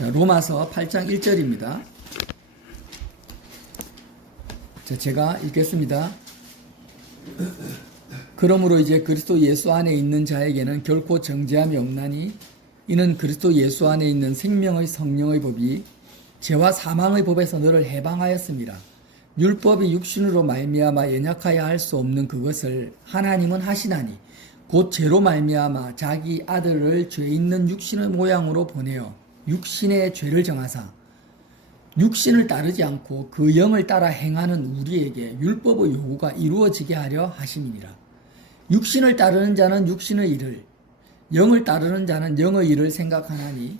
자, 로마서 8장 1절입니다. 자, 제가 읽겠습니다. 그러므로 이제 그리스도 예수 안에 있는 자에게는 결코 정죄함이 없나니 이는 그리스도 예수 안에 있는 생명의 성령의 법이 죄와 사망의 법에서 너를 해방하였습니다. 율법이 육신으로 말미암아 연약하여 할 수 없는 그것을 하나님은 하시나니 곧 죄로 말미암아 자기 아들을 죄 있는 육신의 모양으로 보내어 육신의 죄를 정하사 육신을 따르지 않고 그 영을 따라 행하는 우리에게 율법의 요구가 이루어지게 하려 하심이니라. 육신을 따르는 자는 육신의 일을, 영을 따르는 자는 영의 일을 생각하나니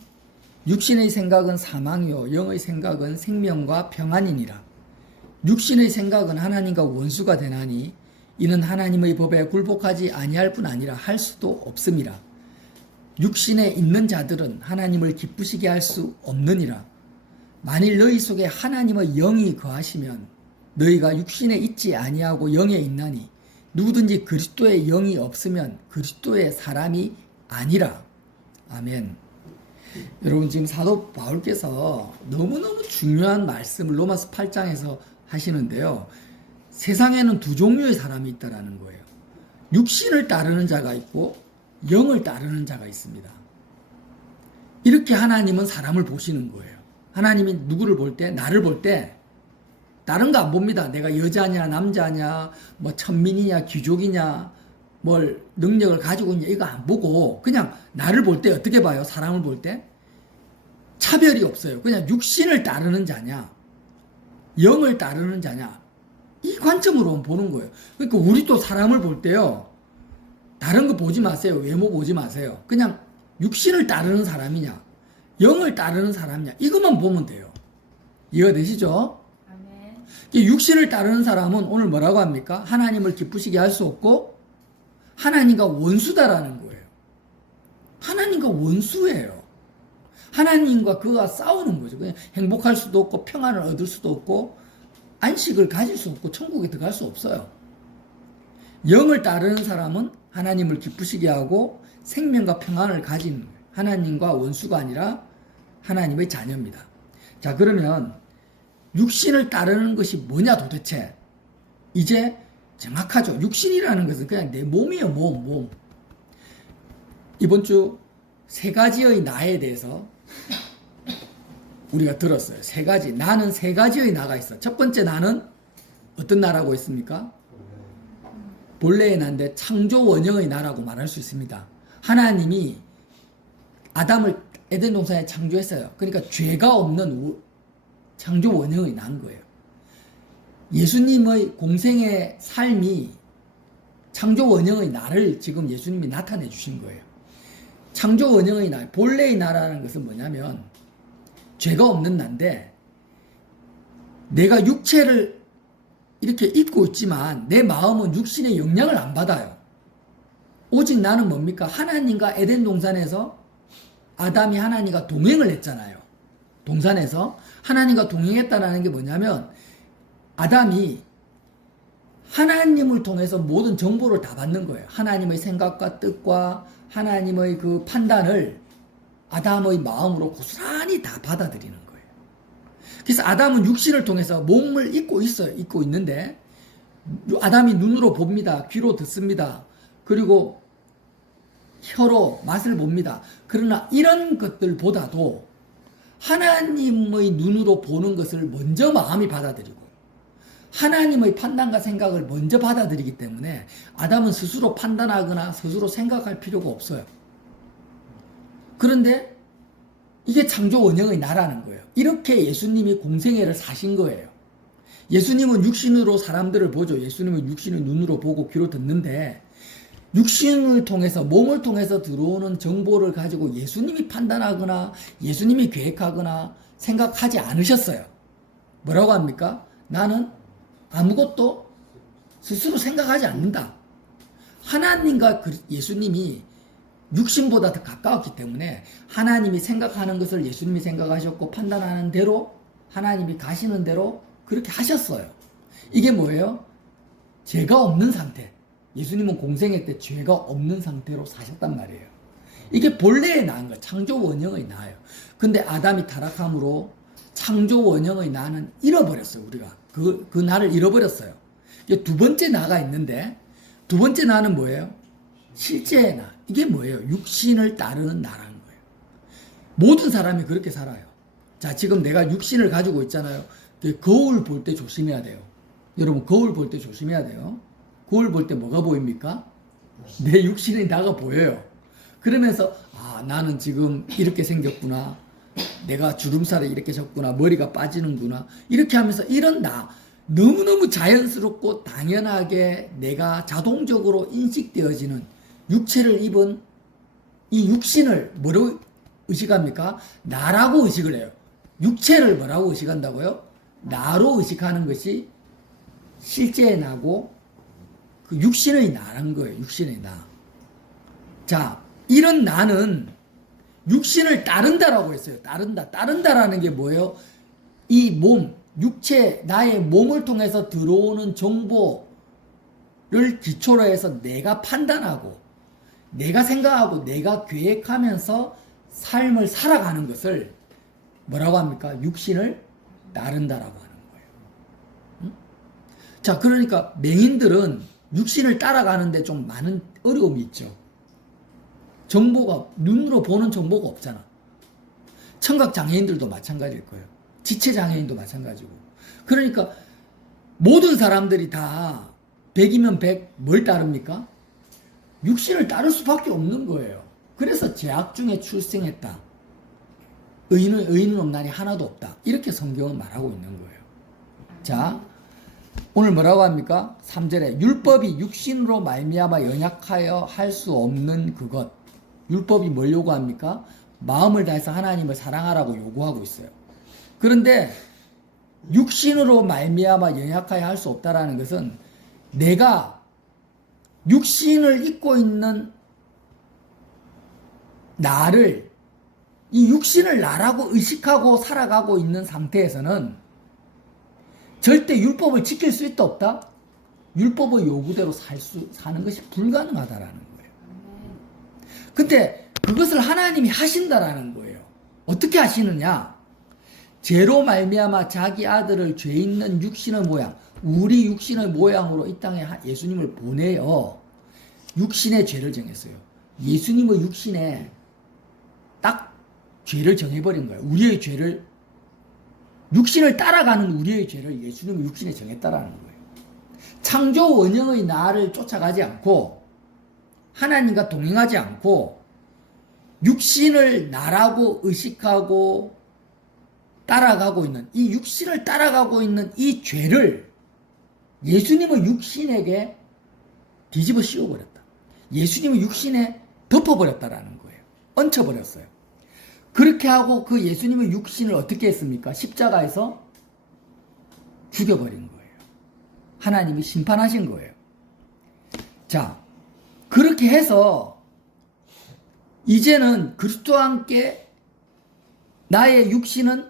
육신의 생각은 사망이요 영의 생각은 생명과 평안이니라. 육신의 생각은 하나님과 원수가 되나니 이는 하나님의 법에 굴복하지 아니할 뿐 아니라 할 수도 없음이라. 육신에 있는 자들은 하나님을 기쁘시게 할 수 없느니라. 만일 너희 속에 하나님의 영이 거하시면 너희가 육신에 있지 아니하고 영에 있나니 누구든지 그리스도의 영이 없으면 그리스도의 사람이 아니라. 아멘. 여러분, 지금 사도 바울께서 너무너무 중요한 말씀을 로마서 8장에서 하시는데요. 세상에는 두 종류의 사람이 있다라는 거예요. 육신을 따르는 자가 있고 영을 따르는 자가 있습니다. 이렇게 하나님은 사람을 보시는 거예요. 하나님이 누구를 볼 때, 나를 볼 때 다른 거 안 봅니다. 내가 여자냐 남자냐 뭐 천민이냐 귀족이냐 뭘 능력을 가지고 있냐 이거 안 보고 그냥 나를 볼 때 어떻게 봐요? 사람을 볼 때 차별이 없어요. 그냥 육신을 따르는 자냐 영을 따르는 자냐 이 관점으로 보는 거예요. 그러니까 우리도 사람을 볼 때요. 다른 거 보지 마세요. 외모 보지 마세요. 그냥 육신을 따르는 사람이냐 영을 따르는 사람이냐 이것만 보면 돼요. 이해가 되시죠? 아멘. 육신을 따르는 사람은 오늘 뭐라고 합니까? 하나님을 기쁘시게 할 수 없고 하나님과 원수다라는 거예요. 하나님과 원수예요. 하나님과 그가 싸우는 거죠. 그냥 행복할 수도 없고 평안을 얻을 수도 없고 안식을 가질 수 없고 천국에 들어갈 수 없어요. 영을 따르는 사람은 하나님을 기쁘시게 하고 생명과 평안을 가진 하나님과 원수가 아니라 하나님의 자녀입니다. 자, 그러면 육신을 따르는 것이 뭐냐 도대체? 이제 정확하죠. 육신이라는 것은 그냥 내 몸이에요. 몸. 이번 주 세 가지의 나에 대해서 우리가 들었어요. 세 가지. 나는 세 가지의 나가 있어. 첫 번째 나는 어떤 나라고 있습니까? 본래의 나인데 창조 원형의 나라고 말할 수 있습니다. 하나님이 아담을 에덴 동산에 창조했어요. 그러니까 죄가 없는 창조 원형의 나인 거예요. 예수님의 공생의 삶이 창조 원형의 나를 지금 예수님이 나타내 주신 거예요. 창조 원형의 나, 본래의 나라는 것은 뭐냐면 죄가 없는 나인데 내가 육체를 이렇게 입고 있지만 내 마음은 육신의 영향을 안 받아요. 오직 나는 뭡니까? 하나님과 에덴 동산에서 아담이 하나님과 동행을 했잖아요. 동산에서 하나님과 동행했다는 게 뭐냐면 아담이 하나님을 통해서 모든 정보를 다 받는 거예요. 하나님의 생각과 뜻과 하나님의 그 판단을 아담의 마음으로 고스란히 다 받아들이는 거예요. 그래서 아담은 육신을 통해서 몸을 입고 있어요. 입고 있는데 아담이 눈으로 봅니다. 귀로 듣습니다. 그리고 혀로 맛을 봅니다. 그러나 이런 것들보다도 하나님의 눈으로 보는 것을 먼저 마음이 받아들이고 하나님의 판단과 생각을 먼저 받아들이기 때문에 아담은 스스로 판단하거나 스스로 생각할 필요가 없어요. 그런데 이게 창조 원형의 나라는 거예요. 이렇게 예수님이 공생애를 사신 거예요. 예수님은 육신으로 사람들을 보죠. 예수님은 육신을 눈으로 보고 귀로 듣는데 육신을 통해서 몸을 통해서 들어오는 정보를 가지고 예수님이 판단하거나 예수님이 계획하거나 생각하지 않으셨어요. 뭐라고 합니까? 나는 아무것도 스스로 생각하지 않는다. 하나님과 예수님이 육신보다 더 가까웠기 때문에 하나님이 생각하는 것을 예수님이 생각하셨고 판단하는 대로 하나님이 가시는 대로 그렇게 하셨어요. 이게 뭐예요? 죄가 없는 상태. 예수님은 공생애 때 죄가 없는 상태로 사셨단 말이에요. 이게 본래에 나은 거예요. 창조 원형의 나예요. 근데 아담이 타락함으로 창조 원형의 나는 잃어버렸어요. 우리가 그 나를 잃어버렸어요. 이게 두 번째 나가 있는데 두 번째 나는 뭐예요? 실제의 나. 이게 뭐예요? 육신을 따르는 나라는 거예요. 모든 사람이 그렇게 살아요. 자, 지금 내가 육신을 가지고 있잖아요. 거울 볼 때 조심해야 돼요. 여러분, 거울 볼 때 조심해야 돼요. 거울 볼 때 뭐가 보입니까? 내 육신이 나가 보여요. 그러면서 나는 지금 이렇게 생겼구나. 내가 주름살이 이렇게 졌구나. 머리가 빠지는구나. 이렇게 하면서 이런 나 너무너무 자연스럽고 당연하게 내가 자동적으로 인식되어지는 육체를 입은 이 육신을 뭐로 의식합니까? 나라고 의식을 해요. 육체를 뭐라고 의식한다고요? 나로 의식하는 것이 실제의 나고 그 육신의 나라는 거예요. 육신의 나. 자, 이런 나는 육신을 따른다라고 했어요. 따른다라는 게 뭐예요? 이 몸, 육체, 나의 몸을 통해서 들어오는 정보를 기초로 해서 내가 판단하고, 내가 생각하고, 내가 계획하면서 삶을 살아가는 것을 뭐라고 합니까? 육신을 따른다라고 하는 거예요. 응? 자, 그러니까 맹인들은 육신을 따라가는데 좀 많은 어려움이 있죠. 정보가, 눈으로 보는 정보가 없잖아. 청각장애인들도 마찬가지일 거예요. 지체장애인도 마찬가지고. 그러니까 모든 사람들이 다 100이면 100 뭘 따릅니까? 육신을 따를 수밖에 없는 거예요. 그래서 죄악 중에 출생했다. 의인은 없나니 하나도 없다. 이렇게 성경은 말하고 있는 거예요. 자, 오늘 뭐라고 합니까? 3절에 율법이 육신으로 말미암아 연약하여 할 수 없는 그것. 율법이 뭘 요구합니까? 마음을 다해서 하나님을 사랑하라고 요구하고 있어요. 그런데 육신으로 말미암아 연약하여 할 수 없다라는 것은 내가 육신을 입고 있는 나를, 이 육신을 나라고 의식하고 살아가고 있는 상태에서는 절대 율법을 지킬 수 있다 없다? 율법의 요구대로 사는 것이 불가능하다라는 거예요. 근데 그것을 하나님이 하신다라는 거예요. 어떻게 하시느냐? 죄로 말미암아 자기 아들을 죄 있는 육신의 모양, 우리 육신의 모양으로 이 땅에 예수님을 보내어 육신의 죄를 정했어요. 예수님의 육신에 딱 죄를 정해버린 거예요. 우리의 죄를, 육신을 따라가는 우리의 죄를 예수님의 육신에 정했다라는 거예요. 창조 원형의 나를 쫓아가지 않고 하나님과 동행하지 않고 육신을 나라고 의식하고 따라가고 있는, 이 육신을 따라가고 있는 이 죄를 예수님의 육신에게 뒤집어 씌워버렸다. 예수님의 육신에 덮어버렸다라는 거예요. 얹혀버렸어요. 그렇게 하고 그 예수님의 육신을 어떻게 했습니까? 십자가에서 죽여버린 거예요. 하나님이 심판하신 거예요. 자, 그렇게 해서 이제는 그리스도와 함께 나의 육신은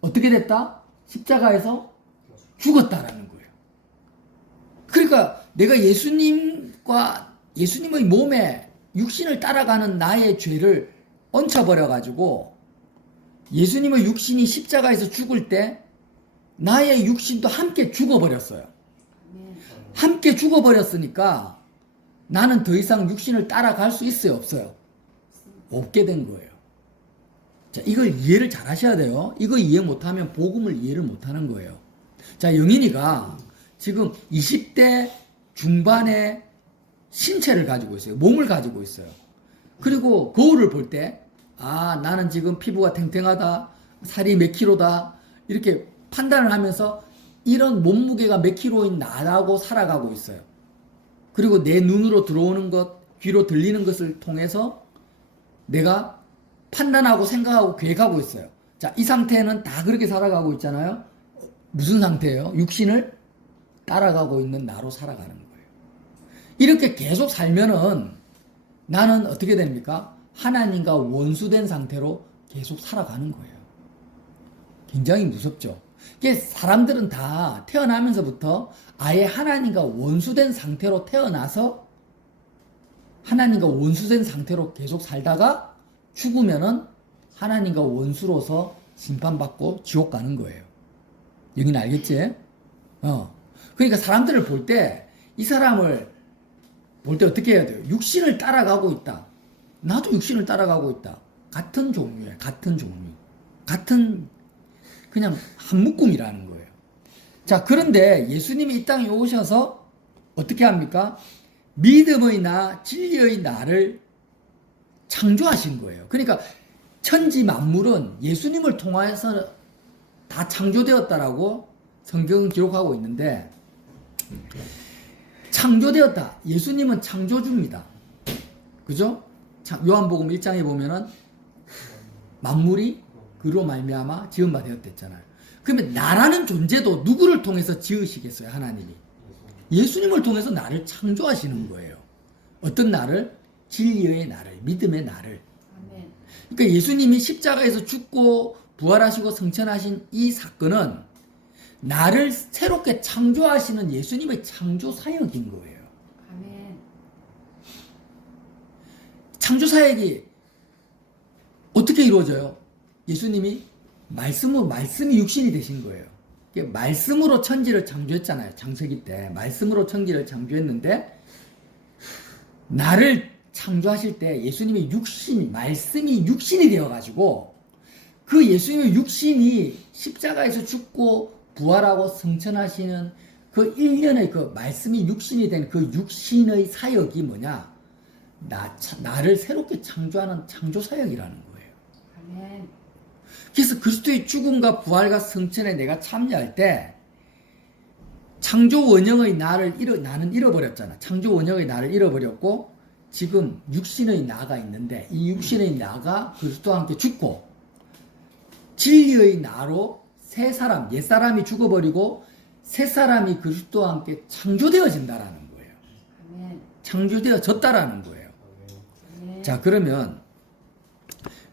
어떻게 됐다? 십자가에서 죽었다라는 거예요. 그러니까 내가 예수님의 몸에 육신을 따라가는 나의 죄를 얹혀버려가지고 예수님의 육신이 십자가에서 죽을 때 나의 육신도 함께 죽어버렸어요. 함께 죽어버렸으니까 나는 더 이상 육신을 따라갈 수 있어요? 없어요? 없게 된 거예요. 자, 이걸 이해를 잘 하셔야 돼요. 이거 이해 못하면 복음을 이해를 못하는 거예요. 자, 영인이가 지금 20대 중반의 신체를 가지고 있어요. 몸을 가지고 있어요. 그리고 거울을 볼 때, 나는 지금 피부가 탱탱하다, 살이 몇 킬로다, 이렇게 판단을 하면서 이런 몸무게가 몇 킬로인 나라고 살아가고 있어요. 그리고 내 눈으로 들어오는 것, 귀로 들리는 것을 통해서 내가 판단하고 생각하고 계획하고 있어요. 자, 이 상태는 다 그렇게 살아가고 있잖아요. 무슨 상태예요? 육신을 따라가고 있는 나로 살아가는 거예요. 이렇게 계속 살면은 나는 어떻게 됩니까? 하나님과 원수된 상태로 계속 살아가는 거예요. 굉장히 무섭죠. 이게 사람들은 다 태어나면서부터 아예 하나님과 원수된 상태로 태어나서 하나님과 원수된 상태로 계속 살다가 죽으면은 하나님과 원수로서 심판받고 지옥 가는 거예요. 여기는 알겠지? 그러니까 사람들을 볼 때 이 사람을 볼 때 어떻게 해야 돼요? 육신을 따라가고 있다. 나도 육신을 따라가고 있다. 같은 종류예요. 같은 종류. 같은 그냥 한 묶음이라는 거예요. 자, 그런데 예수님이 이 땅에 오셔서 어떻게 합니까? 믿음의 나, 진리의 나를 창조하신 거예요. 그러니까 천지 만물은 예수님을 통하여서 다 창조되었다라고 성경은 기록하고 있는데, 창조되었다. 예수님은 창조주입니다. 그죠? 요한복음 1장에 보면은 만물이 그로 말미암아 지은 바 되었댔잖아요. 그러면 나라는 존재도 누구를 통해서 지으시겠어요? 하나님이. 예수님을 통해서 나를 창조하시는 거예요. 어떤 나를? 진리의 나를, 믿음의 나를. 그러니까 예수님이 십자가에서 죽고 부활하시고 승천하신 이 사건은 나를 새롭게 창조하시는 예수님의 창조 사역인 거예요. 아멘. 창조 사역이 어떻게 이루어져요? 예수님이 말씀이 육신이 되신 거예요. 말씀으로 천지를 창조했잖아요. 창세기 때 말씀으로 천지를 창조했는데, 나를 창조하실 때 예수님이 말씀이 육신이 되어가지고 그 예수님의 육신이 십자가에서 죽고 부활하고 승천하시는 그 1년의 그 말씀이 육신이 된 그 육신의 사역이 뭐냐? 나를 새롭게 창조하는 창조 사역이라는 거예요. 아멘. 그래서 그리스도의 죽음과 부활과 승천에 내가 참여할 때 창조 원형의 나는 잃어버렸잖아. 창조 원형의 나를 잃어버렸고 지금 육신의 나가 있는데, 이 육신의 나가 그리스도와 함께 죽고 진리의 나로 새 사람, 옛 사람이 죽어버리고 새 사람이 그리스도와 함께 창조되어진다라는 거예요. 아멘. 창조되어졌다라는 거예요. 아멘. 자, 그러면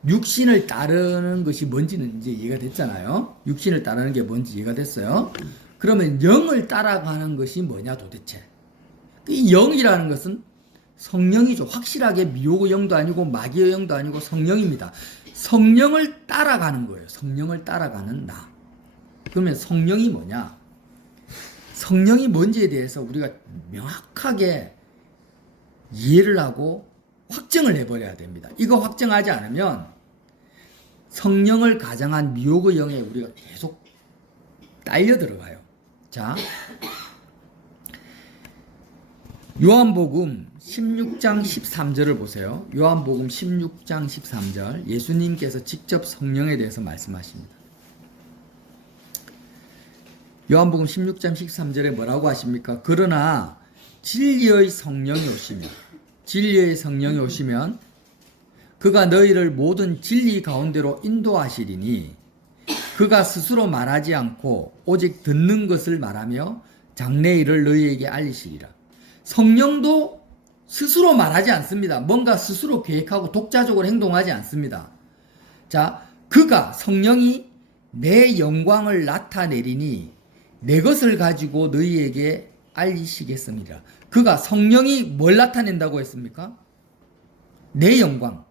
육신을 따르는 것이 뭔지는 이제 이해가 됐잖아요. 육신을 따르는 게 뭔지 이해가 됐어요. 그러면 영을 따라가는 것이 뭐냐 도대체? 이 영이라는 것은 성령이죠. 확실하게 미혹의 영도 아니고 마귀의 영도 아니고 성령입니다. 성령을 따라가는 거예요. 성령을 따라가는 나. 그러면 성령이 뭐냐? 성령이 뭔지에 대해서 우리가 명확하게 이해를 하고 확정을 해버려야 됩니다. 이거 확정하지 않으면 성령을 가장한 미혹의 영에 우리가 계속 딸려 들어가요. 자, 요한복음 16장 13절을 보세요. 요한복음 16장 13절, 예수님께서 직접 성령에 대해서 말씀하십니다. 요한복음 16장 13절에 뭐라고 하십니까? 그러나 진리의 성령이 오시면 그가 너희를 모든 진리 가운데로 인도하시리니 그가 스스로 말하지 않고 오직 듣는 것을 말하며 장래 일을 너희에게 알리시리라. 성령도 스스로 말하지 않습니다. 뭔가 스스로 계획하고 독자적으로 행동하지 않습니다. 자, 성령이 내 영광을 나타내리니 내 것을 가지고 너희에게 알리시겠습니다. 성령이 뭘 나타낸다고 했습니까? 내 영광.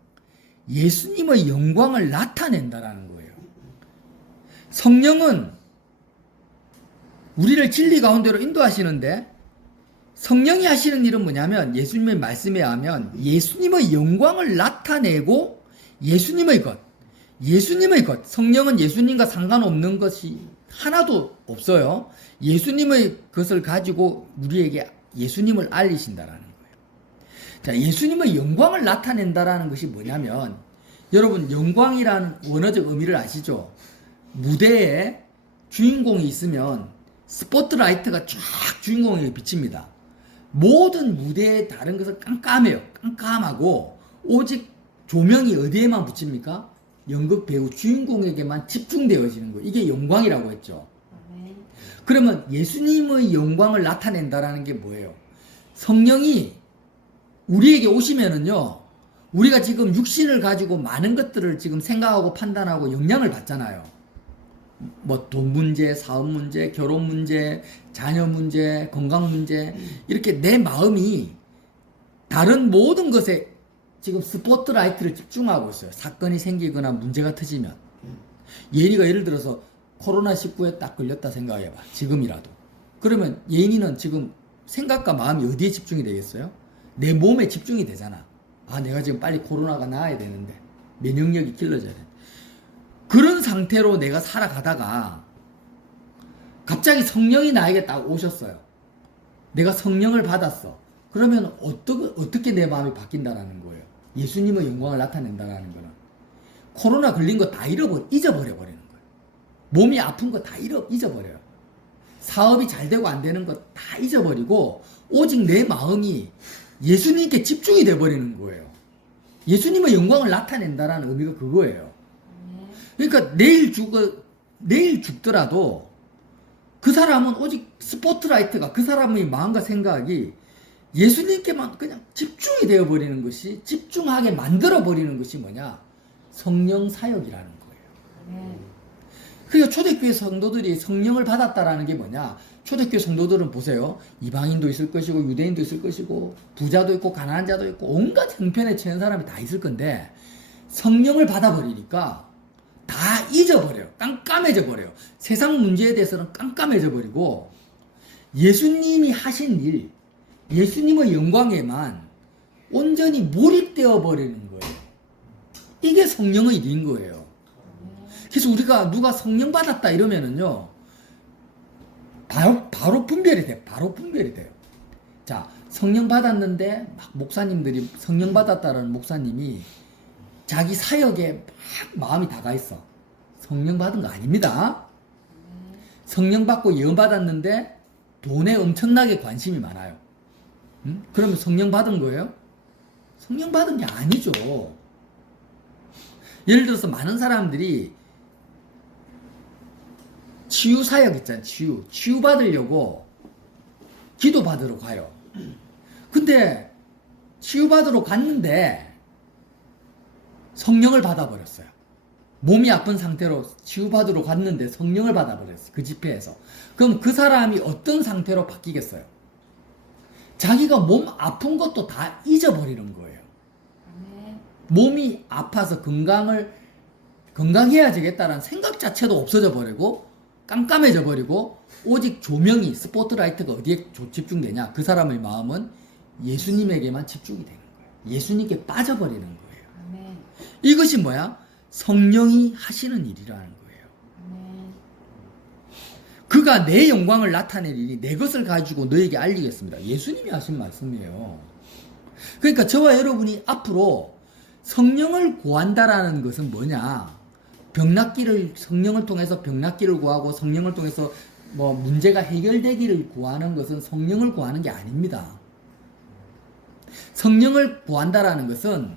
예수님의 영광을 나타낸다라는 거예요. 성령은 우리를 진리 가운데로 인도하시는데, 성령이 하시는 일은 뭐냐면 예수님의 말씀에 하면 예수님의 영광을 나타내고 예수님의 것. 성령은 예수님과 상관없는 것이 하나도 없어요. 예수님의 것을 가지고 우리에게 예수님을 알리신다라는 거예요. 자, 예수님의 영광을 나타낸다라는 것이 뭐냐면, 여러분 영광이라는 원어적 의미를 아시죠? 무대에 주인공이 있으면 스포트라이트가 쫙 주인공에게 비칩니다. 모든 무대에 다른 것은 깜깜해요. 깜깜하고 오직 조명이 어디에만 붙입니까? 연극 배우 주인공에게만 집중되어지는 거예요. 이게 영광이라고 했죠. 그러면 예수님의 영광을 나타낸다라는 게 뭐예요? 성령이 우리에게 오시면은요, 우리가 지금 육신을 가지고 많은 것들을 지금 생각하고 판단하고 영향을 받잖아요. 뭐 돈 문제, 사업 문제, 결혼 문제, 자녀 문제, 건강 문제, 이렇게 내 마음이 다른 모든 것에 지금 스포트라이트를 집중하고 있어요. 사건이 생기거나 문제가 터지면. 예인이가 예를 들어서 코로나19에 딱 걸렸다 생각해봐. 지금이라도. 그러면 예인이는 지금 생각과 마음이 어디에 집중이 되겠어요? 내 몸에 집중이 되잖아. 아, 내가 지금 빨리 코로나가 나아야 되는데. 면역력이 길러져야 돼. 그런 상태로 내가 살아가다가 갑자기 성령이 나에게 딱 오셨어요. 내가 성령을 받았어. 그러면 어떻게 내 마음이 바뀐다라는 거예요. 예수님의 영광을 나타낸다라는 거는. 코로나 걸린 거 다 잊어버려 버리는 거예요. 몸이 아픈 거 다 잊어버려요. 사업이 잘 되고 안 되는 거 다 잊어버리고 오직 내 마음이 예수님께 집중이 돼 버리는 거예요. 예수님의 영광을 나타낸다라는 의미가 그거예요. 그러니까 내일 죽더라도 그 사람은 오직 스포트라이트가 그 사람의 마음과 생각이 예수님께만 그냥 집중이 되어 버리는 것이, 집중하게 만들어 버리는 것이 뭐냐? 성령 사역이라는 거예요. 그러니까 초대교회 성도들이 성령을 받았다라는 게 뭐냐? 초대교회 성도들은 보세요. 이방인도 있을 것이고 유대인도 있을 것이고 부자도 있고 가난한 자도 있고 온갖 형편에 처한 사람이 다 있을 건데 성령을 받아버리니까 다 잊어버려요. 깜깜해져 버려요. 세상 문제에 대해서는 깜깜해져 버리고 예수님이 하신 일, 예수님의 영광에만 온전히 몰입되어 버리는 거예요. 이게 성령의 일인 거예요. 그래서 우리가 누가 성령 받았다 이러면은요, 바로 분별이 돼요. 바로 분별이 돼요. 자, 성령 받았는데 막 목사님들이 성령 받았다라는 목사님이 자기 사역에 막 마음이 다가 있어. 성령 받은 거 아닙니다. 성령 받고 예언 받았는데 돈에 엄청나게 관심이 많아요. 그러면 성령 받은 거예요? 성령 받은 게 아니죠. 예를 들어서 많은 사람들이 치유 사역 있잖아요. 치유 받으려고 기도 받으러 가요. 근데 치유 받으러 갔는데 성령을 받아버렸어요. 몸이 아픈 상태로 치유받으러 갔는데 성령을 받아버렸어요. 그 집회에서. 그럼 그 사람이 어떤 상태로 바뀌겠어요? 자기가 몸 아픈 것도 다 잊어버리는 거예요. 몸이 아파서 건강해야 되겠다는 생각 자체도 없어져 버리고 깜깜해져 버리고 오직 조명이 스포트라이트가 어디에 집중되냐? 그 사람의 마음은 예수님에게만 집중이 되는 거예요. 예수님께 빠져버리는 거예요. 이것이 뭐야? 성령이 하시는 일이라는 거예요. 그가 내 영광을 나타낼 일이 내 것을 가지고 너에게 알리겠습니다. 예수님이 하신 말씀이에요. 그러니까 저와 여러분이 앞으로 성령을 구한다라는 것은 뭐냐? 성령을 통해서 병낫기를 구하고 성령을 통해서 뭐 문제가 해결되기를 구하는 것은 성령을 구하는 게 아닙니다. 성령을 구한다라는 것은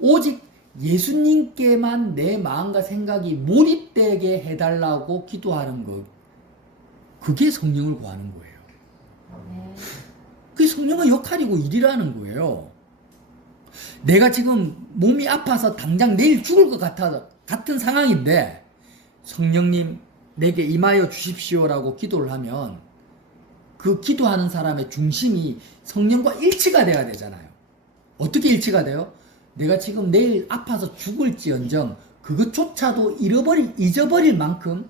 오직 예수님께만 내 마음과 생각이 몰입되게 해달라고 기도하는 것. 그게 성령을 구하는 거예요. 그게 성령의 역할이고 일이라는 거예요. 내가 지금 몸이 아파서 당장 내일 죽을 것 같은 상황인데 성령님 내게 임하여 주십시오라고 기도를 하면 그 기도하는 사람의 중심이 성령과 일치가 돼야 되잖아요. 어떻게 일치가 돼요? 내가 지금 내일 아파서 죽을지언정 그것조차도 잊어버릴 만큼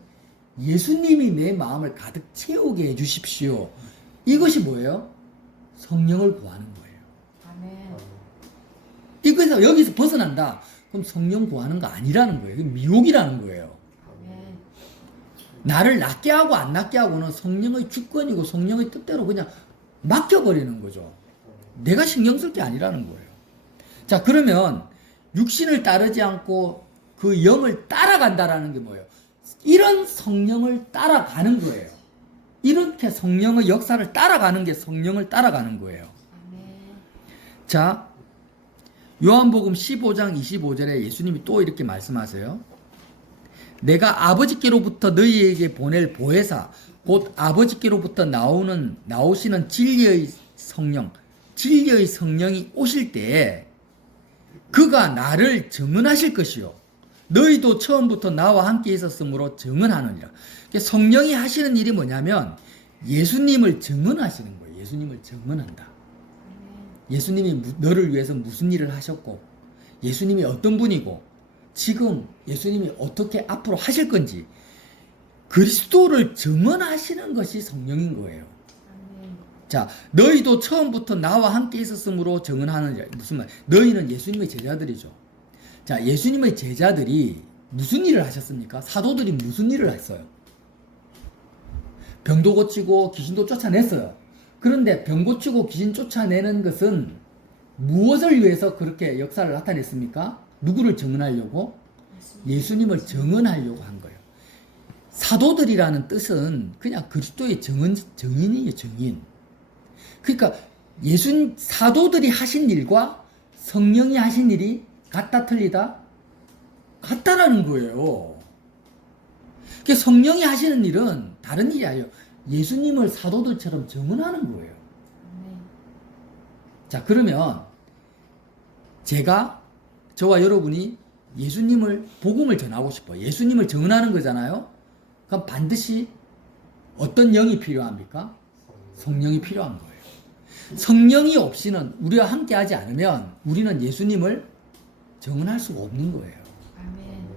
예수님이 내 마음을 가득 채우게 해주십시오. 이것이 뭐예요? 성령을 구하는 거예요. 이거에서 여기서 벗어난다. 그럼 성령 구하는 거 아니라는 거예요. 이게 미혹이라는 거예요. 나를 낫게 하고 안 낫게 하고는 성령의 주권이고 성령의 뜻대로 그냥 맡겨버리는 거죠. 내가 신경 쓸 게 아니라는 거예요. 자, 그러면 육신을 따르지 않고 그 영을 따라간다라는 게 뭐예요? 이런 성령을 따라가는 거예요. 이렇게 성령의 역사를 따라가는 게 성령을 따라가는 거예요. 자, 요한복음 15장 25절에 예수님이 또 이렇게 말씀하세요. 내가 아버지께로부터 너희에게 보낼 보혜사 곧 아버지께로부터 나오시는 진리의 성령이 오실 때에 그가 나를 증언하실 것이요 너희도 처음부터 나와 함께 있었으므로 증언하느니라. 성령이 하시는 일이 뭐냐면 예수님을 증언하시는 거예요. 예수님을 증언한다. 예수님이 너를 위해서 무슨 일을 하셨고, 예수님이 어떤 분이고, 지금 예수님이 어떻게 앞으로 하실 건지, 그리스도를 증언하시는 것이 성령인 거예요. 아멘. 자, 너희도 처음부터 나와 함께 있었으므로 증언하는 자. 무슨 말? 너희는 예수님의 제자들이죠. 자, 예수님의 제자들이 무슨 일을 하셨습니까? 사도들이 무슨 일을 했어요? 병도 고치고 귀신도 쫓아냈어요. 그런데 병 고치고 귀신 쫓아내는 것은 무엇을 위해서 그렇게 역사를 나타냈습니까? 누구를 증언하려고? 예수님을 증언하려고 한 거예요. 사도들이라는 뜻은 그냥 그리스도의 증인이에요, 증인. 그러니까 사도들이 하신 일과 성령이 하신 일이 같다 틀리다? 같다라는 거예요. 그러니까 성령이 하시는 일은 다른 일이 아니에요. 예수님을 사도들처럼 증언하는 거예요. 아멘. 자, 그러면 저와 여러분이 예수님을 복음을 전하고 싶어요. 예수님을 증언하는 거잖아요. 그럼 반드시 어떤 영이 필요합니까? 성령이 필요한 거예요. 성령이 없이는 우리와 함께 하지 않으면 우리는 예수님을 증언할 수가 없는 거예요. 아멘.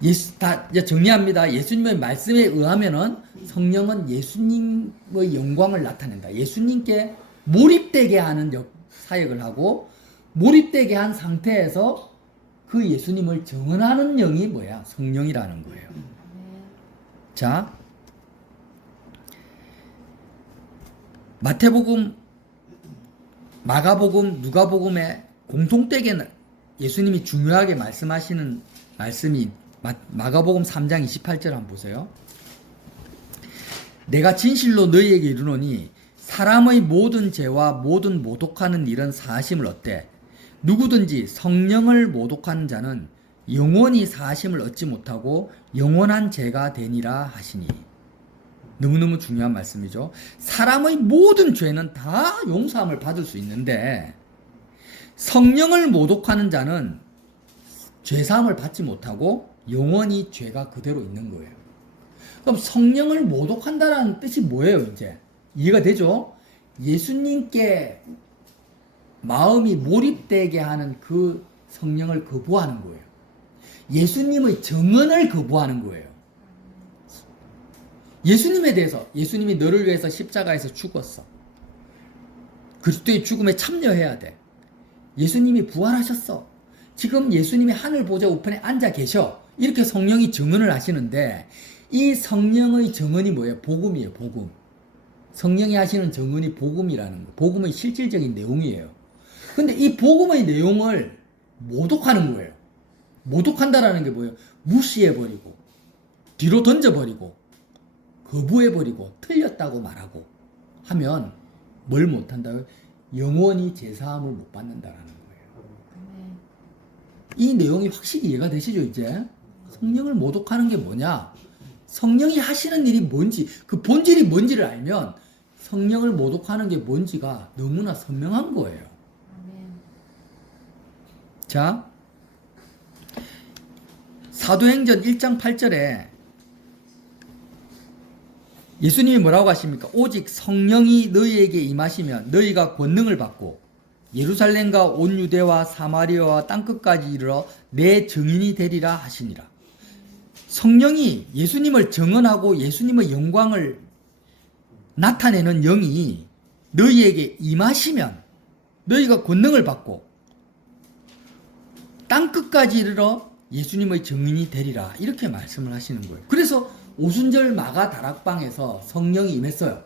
이제 정리합니다. 예수님의 말씀에 의하면은 성령은 예수님의 영광을 나타낸다. 예수님께 몰입되게 하는 사역을 하고, 몰입되게 한 상태에서 그 예수님을 증언하는 영이 뭐야? 성령이라는 거예요. 아멘. 자, 마태복음, 마가복음, 누가복음에 공통되게 예수님이 중요하게 말씀하시는 말씀이 마가복음 3장 28절 한번 보세요. 내가 진실로 너희에게 이르노니 사람의 모든 죄와 모든 모독하는 일은 사하심을 얻되 누구든지 성령을 모독하는 자는 영원히 사하심을 얻지 못하고 영원한 죄가 되니라 하시니. 너무너무 중요한 말씀이죠. 사람의 모든 죄는 다 용서함을 받을 수 있는데 성령을 모독하는 자는 죄사함을 받지 못하고 영원히 죄가 그대로 있는 거예요. 그럼 성령을 모독한다는 뜻이 뭐예요, 이제? 이해가 되죠? 예수님께 마음이 몰입되게 하는 그 성령을 거부하는 거예요. 예수님의 증언을 거부하는 거예요. 예수님에 대해서, 예수님이 너를 위해서 십자가에서 죽었어. 그리스도의 죽음에 참여해야 돼. 예수님이 부활하셨어. 지금 예수님이 하늘 보좌 우편에 앉아 계셔. 이렇게 성령이 증언을 하시는데 이 성령의 증언이 뭐예요? 복음이에요, 복음. 성령이 하시는 증언이 복음이라는 거. 복음의 실질적인 내용이에요. 근데 이 복음의 내용을 모독하는 거예요. 모독한다라는 게 뭐예요? 무시해버리고, 뒤로 던져버리고, 거부해버리고, 틀렸다고 말하고 하면 뭘 못한다고요? 영원히 제사함을 못 받는다라는 거예요. 아멘. 이 내용이 확실히 이해가 되시죠, 이제? 성령을 모독하는 게 뭐냐? 성령이 하시는 일이 뭔지, 그 본질이 뭔지를 알면 성령을 모독하는 게 뭔지가 너무나 선명한 거예요. 아멘. 자, 사도행전 1장 8절에 예수님이 뭐라고 하십니까? 오직 성령이 너희에게 임하시면 너희가 권능을 받고 예루살렘과 온 유대와 사마리아와 땅끝까지 이르러 내 증인이 되리라 하시니라. 성령이 예수님을 증언하고 예수님의 영광을 나타내는 영이 너희에게 임하시면 너희가 권능을 받고 땅끝까지 이르러 예수님의 증인이 되리라. 이렇게 말씀을 하시는 거예요. 그래서 오순절 마가 다락방에서 성령이 임했어요.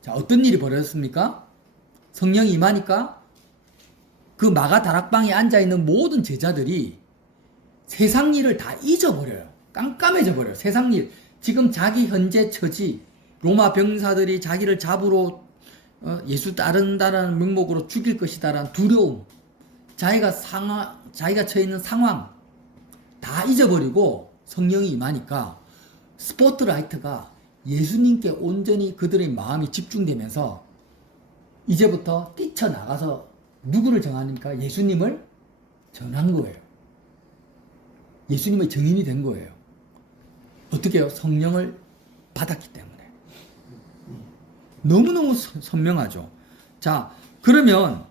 자, 어떤 일이 벌어졌습니까? 성령이 임하니까 그 마가 다락방에 앉아있는 모든 제자들이 세상 일을 다 잊어버려요. 깜깜해져 버려요. 세상 일. 지금 자기 현재 처지, 로마 병사들이 자기를 잡으러 예수 따른다라는 명목으로 죽일 것이다라는 두려움, 자기가 처해 있는 상황 다 잊어버리고 성령이 임하니까 스포트라이트가 예수님께 온전히 그들의 마음이 집중되면서 이제부터 뛰쳐나가서 누구를 정하니까 예수님을 전한 거예요. 예수님의 증인이 된 거예요. 어떻게 해요? 성령을 받았기 때문에. 너무너무 선명하죠. 자, 그러면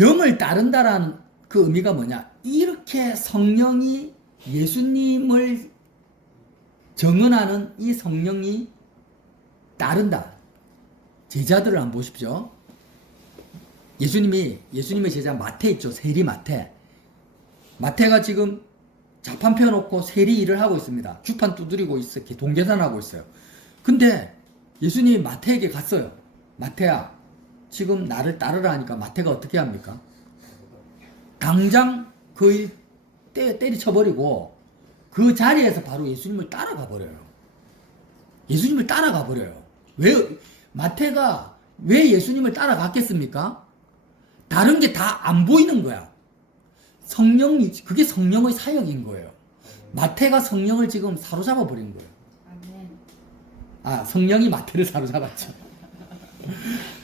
영을 따른다라는 그 의미가 뭐냐? 이렇게 성령이 예수님을 정언하는 이 성령이 따른다. 제자들을 한번 보십시오. 예수님의 제자 마태 있죠. 세리 마태. 마태가 지금 자판 펴놓고 세리 일을 하고 있습니다. 주판 두드리고 있어요. 이렇게 동계산하고 있어요. 근데 예수님이 마태에게 갔어요. 마태야, 지금 나를 따르라 하니까 마태가 어떻게 합니까? 당장 그 일 때리쳐버리고 그 자리에서 바로 예수님을 따라가 버려요. 예수님을 따라가 버려요. 마태가 왜 예수님을 따라갔겠습니까? 다른 게 다 안 보이는 거야. 그게 성령의 사역인 거예요. 마태가 성령을 지금 사로잡아 버린 거예요. 아멘. 성령이 마태를 사로잡았죠.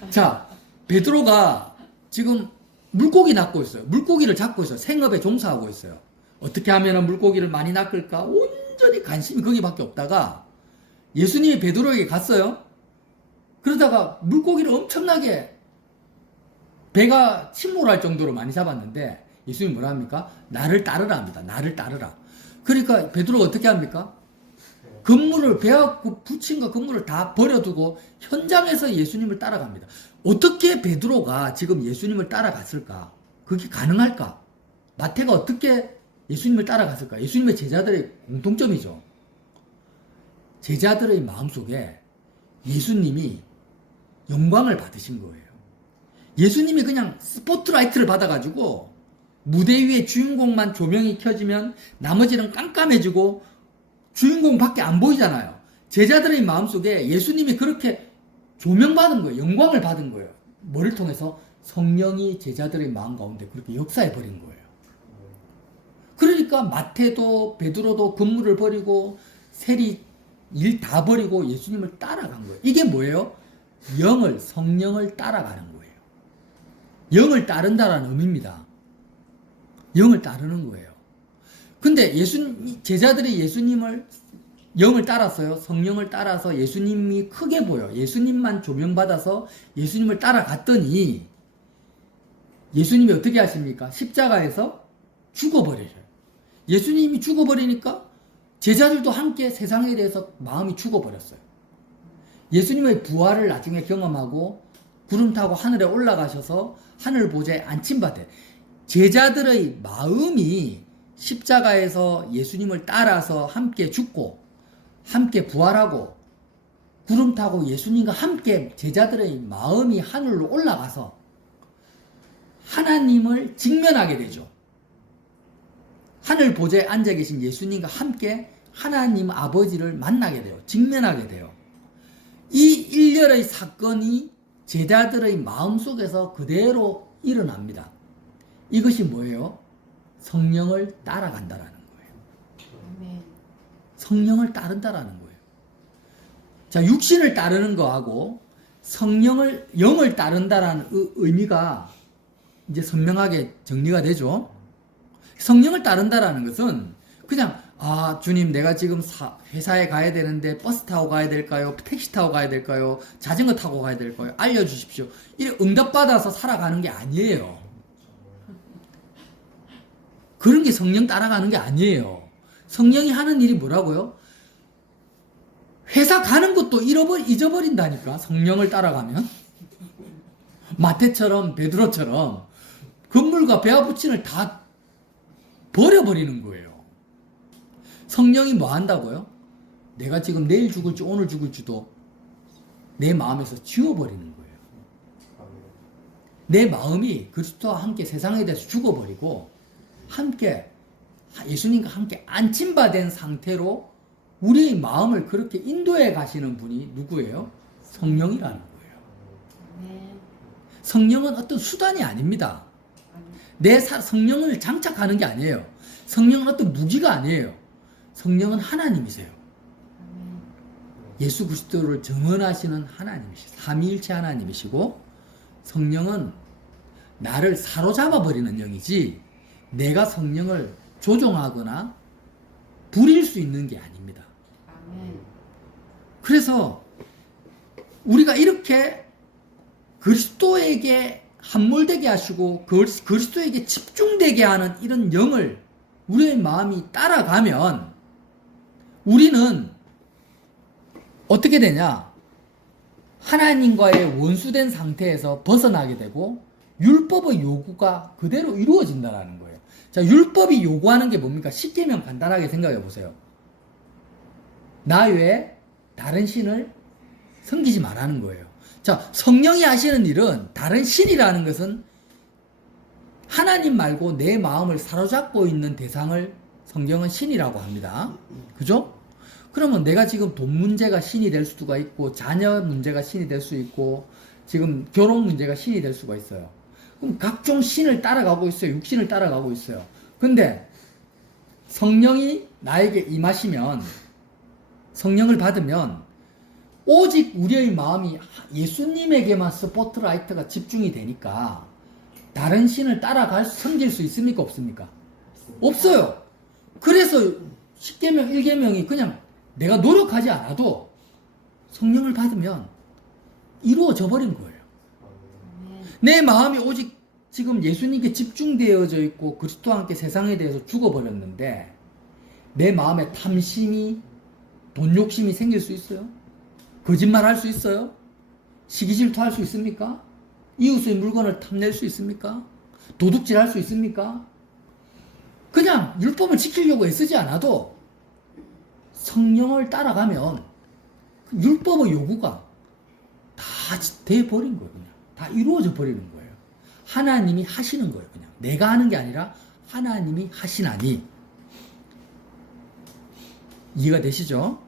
자, 베드로가 지금 물고기 낚고 있어요. 물고기를 잡고 있어요. 생업에 종사하고 있어요. 어떻게 하면 물고기를 많이 낚을까? 온전히 관심이 거기밖에 없다가 예수님이 베드로에게 갔어요. 그러다가 물고기를 엄청나게 배가 침몰할 정도로 많이 잡았는데 예수님이 뭐라 합니까? 나를 따르라 합니다. 나를 따르라. 그러니까 베드로가 어떻게 합니까? 그물을 배와 붙인 거 그물을 다 버려두고 현장에서 예수님을 따라갑니다. 어떻게 베드로가 지금 예수님을 따라갔을까? 그게 가능할까? 마태가 어떻게 예수님을 따라갔을까? 예수님의 제자들의 공통점이죠. 제자들의 마음속에 예수님이 영광을 받으신 거예요. 예수님이 그냥 스포트라이트를 받아가지고 무대 위에 주인공만 조명이 켜지면 나머지는 깜깜해지고 주인공밖에 안 보이잖아요. 제자들의 마음속에 예수님이 그렇게 조명받은 거예요. 영광을 받은 거예요. 뭐를 통해서? 성령이 제자들의 마음 가운데 그렇게 역사해 버린 거예요. 그러니까 마태도 베드로도 근무를 버리고 세리 일 다 버리고 예수님을 따라간 거예요. 이게 뭐예요? 성령을 따라가는 거예요. 영을 따른다라는 의미입니다. 영을 따르는 거예요. 근데 제자들이 영을 따랐어요. 성령을 따라서 예수님이 크게 보여. 예수님만 조명받아서 예수님을 따라갔더니 예수님이 어떻게 하십니까? 십자가에서 죽어버려요. 예수님이 죽어버리니까 제자들도 함께 세상에 대해서 마음이 죽어버렸어요. 예수님의 부활을 나중에 경험하고 구름 타고 하늘에 올라가셔서 하늘 보좌에 앉힌받아. 제자들의 마음이 십자가에서 예수님을 따라서 함께 죽고 함께 부활하고 구름 타고 예수님과 함께 제자들의 마음이 하늘로 올라가서 하나님을 직면하게 되죠. 하늘 보좌에 앉아 계신 예수님과 함께 하나님 아버지를 만나게 돼요. 직면하게 돼요. 이 일련의 사건이 제자들의 마음속에서 그대로 일어납니다. 이것이 뭐예요? 성령을 따라간다라는 거예요. 아멘. 성령을 따른다라는 거예요. 자, 육신을 따르는 거하고 영을 따른다라는 의미가 이제 선명하게 정리가 되죠. 성령을 따른다라는 것은 그냥 주님, 내가 지금 회사에 가야 되는데 버스 타고 가야 될까요? 택시 타고 가야 될까요? 자전거 타고 가야 될까요? 알려주십시오. 이렇게 응답받아서 살아가는 게 아니에요. 그런 게 성령 따라가는 게 아니에요. 성령이 하는 일이 뭐라고요? 회사 가는 것도 잊어버린다니까. 성령을 따라가면. 마태처럼 베드로처럼 건물과 배와 부친을 다 버려버리는 거예요. 성령이 뭐 한다고요? 내가 지금 내일 죽을지 오늘 죽을지도 내 마음에서 지워버리는 거예요. 내 마음이 그리스도와 함께 세상에 대해서 죽어버리고 함께 예수님과 함께 안침받은 상태로 우리의 마음을 그렇게 인도해 가시는 분이 누구예요? 성령이라는 거예요. 아멘. 성령은 어떤 수단이 아닙니다. 성령을 장착하는 게 아니에요. 성령은 어떤 무기가 아니에요. 성령은 하나님이세요. 아멘. 예수 그리스도를 증언하시는 하나님이시고 삼위일체 하나님이시고 성령은 나를 사로잡아 버리는 영이지 내가 성령을 조종하거나 부릴 수 있는 게 아닙니다. 아멘. 그래서 우리가 이렇게 그리스도에게 함몰되게 하시고 그리스도에게 집중되게 하는 이런 영을 우리의 마음이 따라가면 우리는 어떻게 되냐? 하나님과의 원수된 상태에서 벗어나게 되고 율법의 요구가 그대로 이루어진다는 거예요. 자, 율법이 요구하는 게 뭡니까? 십계명 간단하게 생각해 보세요. 나 외에 다른 신을 섬기지 말라는 거예요. 자, 성령이 하시는 일은 다른 신이라는 것은 하나님 말고 내 마음을 사로잡고 있는 대상을 성경은 신이라고 합니다. 그죠? 그러면 내가 지금 돈 문제가 신이 될 수가 있고, 자녀 문제가 신이 될 수 있고, 지금 결혼 문제가 신이 될 수가 있어요. 그럼 각종 신을 따라가고 있어요. 육신을 따라가고 있어요. 근데 성령이 나에게 임하시면, 성령을 받으면 오직 우리의 마음이 예수님에게만 스포트라이트가 집중이 되니까 다른 신을 섬길 수 있습니까? 없습니까? 없어요. 그래서 10계명, 1계명이 그냥 내가 노력하지 않아도 성령을 받으면 이루어져 버린 거예요. 내 마음이 오직 지금 예수님께 집중되어져 있고 그리스도와 함께 세상에 대해서 죽어버렸는데 내 마음에 탐심이, 돈 욕심이 생길 수 있어요? 거짓말 할 수 있어요? 시기 질투할 수 있습니까? 이웃의 물건을 탐낼 수 있습니까? 도둑질 할 수 있습니까? 그냥 율법을 지키려고 애쓰지 않아도 성령을 따라가면 율법의 요구가 다 돼버린 거예요. 그냥 다 이루어져 버리는 거예요. 하나님이 하시는 거예요. 그냥 내가 하는 게 아니라 하나님이 하시나니. 이해가 되시죠?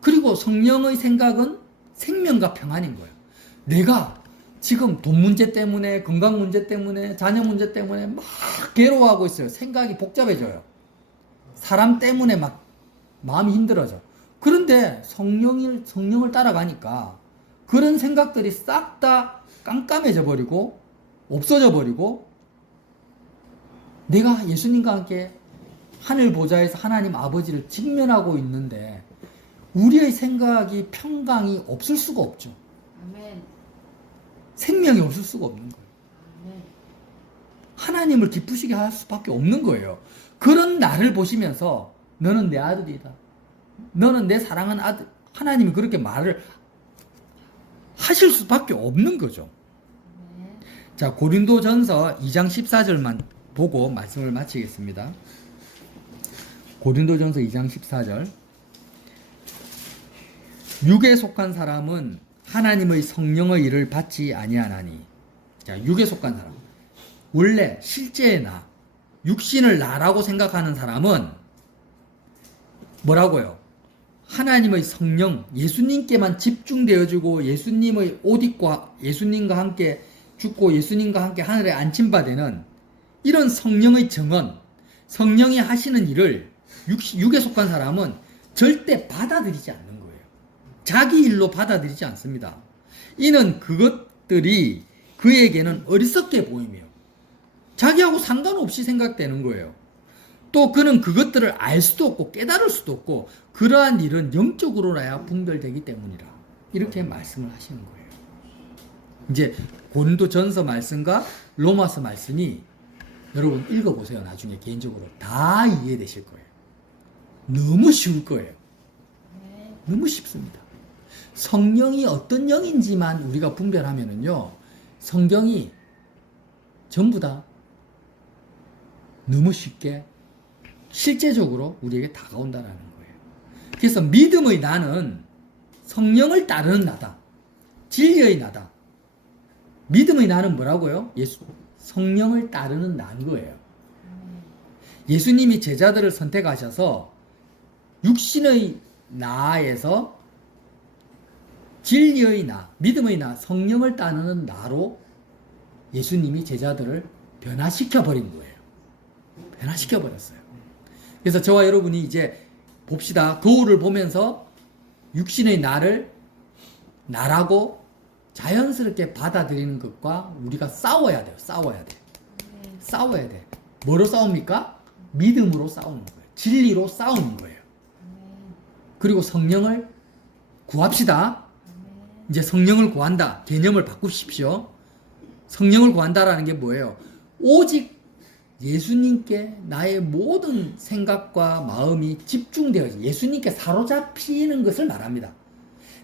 그리고 성령의 생각은 생명과 평안인 거예요. 내가 지금 돈 문제 때문에, 건강 문제 때문에, 자녀 문제 때문에 막 괴로워하고 있어요. 생각이 복잡해져요. 사람 때문에 막 마음이 힘들어져. 그런데 성령을 따라가니까 그런 생각들이 싹 다 깜깜해져 버리고 없어져 버리고 내가 예수님과 함께 하늘 보좌에서 하나님 아버지를 직면하고 있는데 우리의 생각이 평강이 없을 수가 없죠. 아멘. 생명이 없을 수가 없는 거예요. 아멘. 하나님을 기쁘시게 할 수밖에 없는 거예요. 그런 나를 보시면서 너는 내 아들이다. 너는 내 사랑하는 아들. 하나님이 그렇게 말을 하실 수밖에 없는 거죠. 아멘. 자, 고린도전서 2장 14절만 보고 말씀을 마치겠습니다. 고린도전서 2장 14절. 육에 속한 사람은 하나님의 성령의 일을 받지 아니하나니. 자, 육에 속한 사람. 원래 실제의 나, 육신을 나라고 생각하는 사람은 뭐라고요? 하나님의 성령, 예수님께만 집중되어지고 예수님의 옷 입고 예수님과 함께 죽고 예수님과 함께 하늘에 안침받는 이런 성령의 정언, 성령이 하시는 일을 육에 속한 사람은 절대 받아들이지 않는 거예요. 자기 일로 받아들이지 않습니다. 이는 그것들이 그에게는 어리석게 보이며 자기하고 상관없이 생각되는 거예요. 또 그는 그것들을 알 수도 없고 깨달을 수도 없고 그러한 일은 영적으로나야 분별되기 때문이라. 이렇게 말씀을 하시는 거예요. 이제 고린도전서 말씀과 로마서 말씀이 여러분 읽어보세요. 나중에 개인적으로 다 이해되실 거예요. 너무 쉬울 거예요. 너무 쉽습니다. 성령이 어떤 영인지만 우리가 분별하면은요, 성경이 전부 다 너무 쉽게 실제적으로 우리에게 다가온다라는 거예요. 그래서 믿음의 나는 성령을 따르는 나다. 진리의 나다. 믿음의 나는 뭐라고요? 성령을 따르는 나인 거예요. 예수님이 제자들을 선택하셔서 육신의 나에서 진리의 나, 믿음의 나, 성령을 따르는 나로 예수님이 제자들을 변화시켜 버린 거예요. 변화시켜 버렸어요. 그래서 저와 여러분이 이제 봅시다. 거울을 보면서 육신의 나를 나라고 자연스럽게 받아들이는 것과 우리가 싸워야 돼요. 싸워야 돼. 싸워야 돼. 뭐로 싸웁니까? 믿음으로 싸우는 거예요. 진리로 싸우는 거예요. 그리고 성령을 구합시다. 이제 성령을 구한다. 개념을 바꾸십시오. 성령을 구한다라는 게 뭐예요? 오직 예수님께 나의 모든 생각과 마음이 집중되어지 예수님께 사로잡히는 것을 말합니다.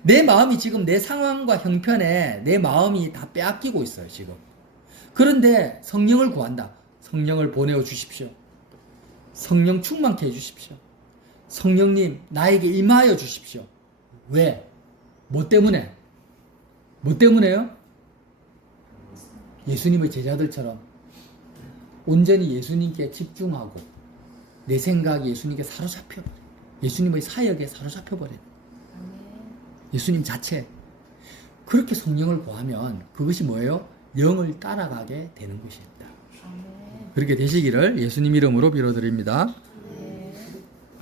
내 마음이 지금 내 상황과 형편에 내 마음이 다 빼앗기고 있어요, 지금. 그런데 성령을 구한다. 성령을 보내어 주십시오. 성령 충만케 해 주십시오. 성령님, 나에게 임하여 주십시오. 왜? 뭐 때문에? 뭐 때문에요? 예수님의 제자들처럼 온전히 예수님께 집중하고 내 생각이 예수님께 사로잡혀버려. 예수님의 사역에 사로잡혀버려. 예수님 자체. 그렇게 성령을 구하면 그것이 뭐예요? 영을 따라가게 되는 것입니다. 아멘. 그렇게 되시기를 예수님 이름으로 빌어드립니다.